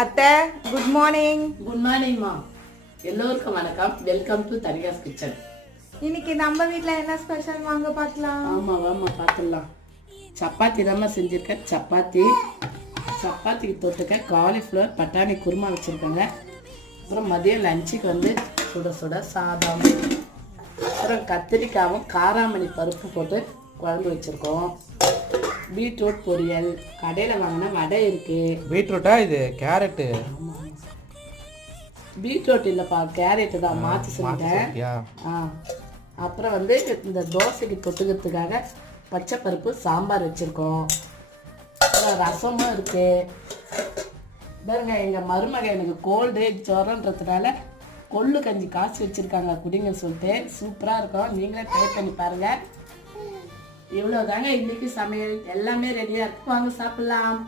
அத்தை good morning. Good மார்னிங்மா. எல்லோருக்கும் வணக்கம். Welcome to Thanika's kitchen. இன்னைக்கு நம்ம வீட்டில் என்ன ஸ்பெஷல் வாங்க பார்க்கலாம். ஆமாம் பார்த்துடலாம். சப்பாத்தி தாம்மா செஞ்சுருக்கேன். சப்பாத்திக்கு தொட்டுக்க காலிஃப்ளவர் பட்டாணி குருமா வச்சுருக்கேங்க. அப்புறம் மதியம் லஞ்சுக்கு வந்து சுட சுட சாதம், அப்புறம் கத்திரிக்காவும் காராமணி பருப்பு போட்டு குழம்பு வச்சுருக்கோம். பீட்ரூட் பொரியல், கடையில் வாங்கின வடை இருக்குது. பீட்ரூட்டா இது? கேரட்டு. பீட்ரூட் இல்லைப்பா, கேரட்டு தான் மாற்றி செஞ்சேன். அப்புறம் வந்து இந்த தோசைக்கு தொட்டுக்கிறதுக்காக பச்சை பருப்பு சாம்பார் வச்சுருக்கோம். அப்புறம் ரசமும் இருக்குது. பாருங்க, எங்கள் மருமக எனக்கு கோல்டு ஜுரன்றதுனால கொள்ளு கஞ்சி காய்ச்சி வச்சுருக்காங்க, குடிங்க சொல்லிட்டு. சூப்பராக இருக்கும், நீங்களே ட்ரை பண்ணி பாருங்கள். இவ்வளோ தாங்க இன்றைக்கி சமையல். எல்லாமே ரெடியாக இருக்கு, வாங்க சாப்பிட்லாம்.